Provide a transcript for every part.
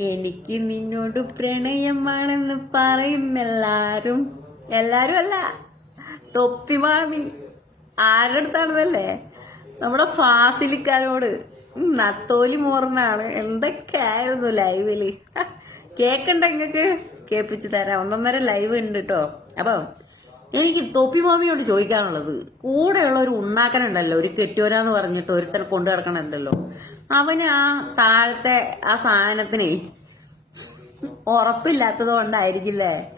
എനിക്ക് നിന്നോട് പ്രണയമാണെന്ന് പറയും എല്ലാരും എല്ലാരും അല്ല തൊപ്പി മാമി. ആരടുത്താണെന്നല്ലേ നമ്മുടെ ഫാസിലിക്കാരോട്. നത്തോലി മോറിനാണ്. എന്തൊക്കെയായിരുന്നു ലൈവിൽ? കേക്കണ്ട ഇങ്ങക്ക്. കേൾപ്പിച്ച് തരാം. ഒന്നൊന്നര ലൈവ് ഉണ്ട് കേട്ടോ അപ്പം എനിക്ക് തൊപ്പി മാമിയോട് ചോദിക്കാനുള്ളത്. കൂടെയുള്ള ഒരു ഉണ്ണാക്കനുണ്ടല്ലോ. ഒരു കെട്ടിയോരാന്ന് പറഞ്ഞിട്ട് ഒരുത്തനെ കൊണ്ടു കിടക്കണുണ്ടല്ലോ അവന് ആ താഴത്തെ ആ സാധനത്തിന് ഉറപ്പില്ലാത്തത് കൊണ്ടായിരിക്കില്ലേ?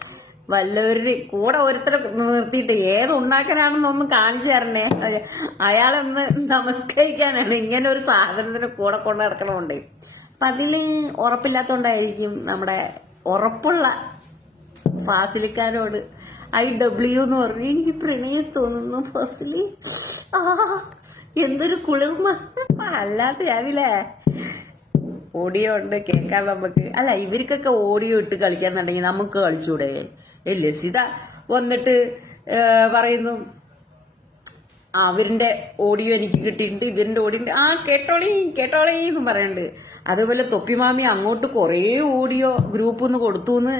വല്ലവരുടെ കൂടെ ഒരുത്തരെ നിർത്തിയിട്ട് ഏത് ഉണ്ടാക്കാനാണെന്നൊന്നും കാണിച്ചു തരണേ. അയ- അയാളൊന്ന് നമസ്കരിക്കാനാണ് ഇങ്ങനെ ഒരു സാധനത്തിന് കൂടെ കൊണ്ട് നടക്കണമുണ്ട്. അപ്പൊ അതിൽ ഉറപ്പില്ലാത്തോണ്ടായിരിക്കും നമ്മുടെ ഉറപ്പുള്ള ഫാസിലിക്കാരോട് ഐ ഡബ്ല്യു എന്ന് പറഞ്ഞു എനിക്ക് പ്രണയം തോന്നുന്നു ഫാസിലി. ആ എന്തൊരു കുളിർമ. അല്ലാത്ത രാവിലെ. ഓഡിയോ ഉണ്ട് കേൾക്കാൻ നമുക്ക് അല്ല ഇവർക്കൊക്കെ ഓഡിയോ ഇട്ട് കളിക്കാന്നുണ്ടെങ്കിൽ നമുക്ക് കളിച്ചൂടെ? ഏ, ലസിത വന്നിട്ട് പറയുന്നു അവരിന്റെ ഓഡിയോ എനിക്ക് കിട്ടിയിട്ടുണ്ട് ഇവരിന്റെ ഓഡിയോ ആ കേട്ടോളീ കേട്ടോളീ എന്നും പറയുന്നുണ്ട് അതുപോലെ തൊപ്പിമാമി അങ്ങോട്ട് കുറേ ഓഡിയോ ഗ്രൂപ്പിൽ നിന്ന് കൊടുത്തു എന്ന്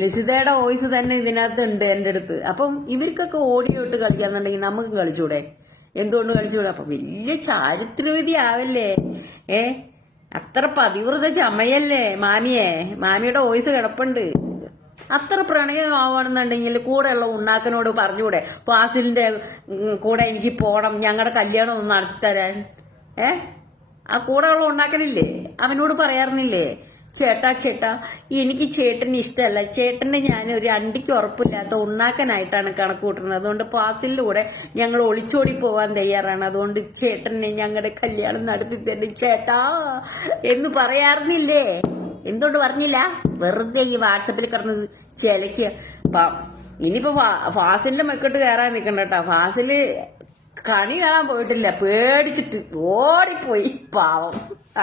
ലസിതയുടെ വോയിസ് തന്നെ ഇതിനകത്തുണ്ട് എന്റെ അടുത്ത്. അപ്പം ഇവർക്കൊക്കെ ഓഡിയോ ഇട്ട് കളിക്കാന്നുണ്ടെങ്കിൽ നമുക്ക് കളിച്ചൂടെ? എന്തുകൊണ്ട് കളിച്ചൂടെ അപ്പൊ വലിയ ചാരിത്രവിധി ആവല്ലേ ഏ? അത്ര പതിവ്രത ചമയല്ലേ മാമിയെ? മാമിയുടെ വോയിസ് കിടപ്പുണ്ട്. അത്ര പ്രണയമാവണമെന്നുണ്ടെങ്കിൽ കൂടെയുള്ള ഉണ്ണാക്കനോട് പറഞ്ഞൂടെ ഫാസിലിന്റെ കൂടെ എനിക്ക് പോകണം ഞങ്ങളുടെ കല്യാണം ഒന്ന് നടത്തി തരാൻ ഏ? ആ കൂടെയുള്ള ഉണ്ണാക്കനില്ലേ? അവനോട് പറയാറുന്നില്ലേ? ചേട്ടാ ചേട്ടാ എനിക്ക് ചേട്ടന് ഇഷ്ടമല്ല. ചേട്ടന് ഞാൻ ഒരു അണ്ടിക്ക് ഉറപ്പില്ലാത്ത ഉണ്ണാക്കനായിട്ടാണ് കണക്ക് കൂട്ടുന്നത്. അതുകൊണ്ട് പാസിലൂടെ ഞങ്ങൾ ഒളിച്ചോടി പോകാൻ തയ്യാറാണ്. അതുകൊണ്ട് ചേട്ടനെ ഞങ്ങളുടെ കല്യാണം നടത്തി തരും ചേട്ടാ എന്ന് പറയാറുന്നില്ലേ? എന്തുകൊണ്ട് പറഞ്ഞില്ല? വെറുതെ ഈ വാട്സപ്പിൽ കിടന്നത് ചിലക്ക്. ഇനിയിപ്പോ ഫാസിലിന്റെ മെക്കോട്ട് കയറാൻ നിൽക്കണ്ട കേട്ടോ ഫാസിൽ കണി കാണാൻ പോയിട്ടില്ല. പേടിച്ചിട്ട് ഓടിപ്പോയി. പാവം.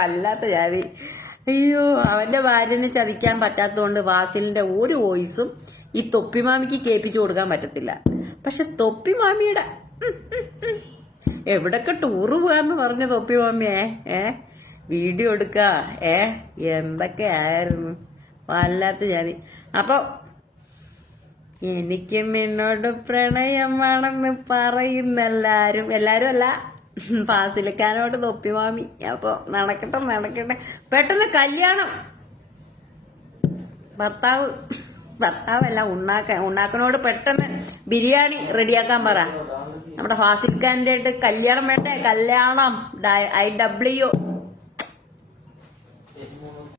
അല്ലാത്ത ജാതി. അയ്യോ അവന്റെ ഭാര്യനെ ചതിക്കാൻ പറ്റാത്തതുകൊണ്ട് വാസിലിന്റെ ഒരു വോയിസും ഈ തൊപ്പിമാമിക്ക് കേൾപ്പിച്ചു കൊടുക്കാൻ പറ്റത്തില്ല. പക്ഷെ തൊപ്പിമാമിയുടെ എവിടൊക്കെ ടൂറ് പോകാന്ന് പറഞ്ഞ തൊപ്പിമാമിയെ ഏ? വീഡിയോ എടുക്ക ഏ? എന്തൊക്കെ ആയിരുന്നു വല്ലാത്ത ജാതി. അപ്പൊ എനിക്കും എന്നോട് പ്രണയമാണെന്ന് പറയുന്നെല്ലാരും എല്ലാരും അല്ല ഫാസിലിക്കാനോട് തൊപ്പിമാമി അപ്പൊ നടക്കട്ടെ നടക്കട്ടെ. പെട്ടെന്ന് കല്യാണം. ഭർത്താവ് ഭർത്താവല്ല ഉണ്ണാക്ക ഉണ്ണാക്കനോട് പെട്ടെന്ന് ബിരിയാണി റെഡിയാക്കാൻ പറ. നമ്മുടെ ഫാസിൽ ഖാന്റെ കല്യാണം വേണ്ടേ? കല്യാണം. I W.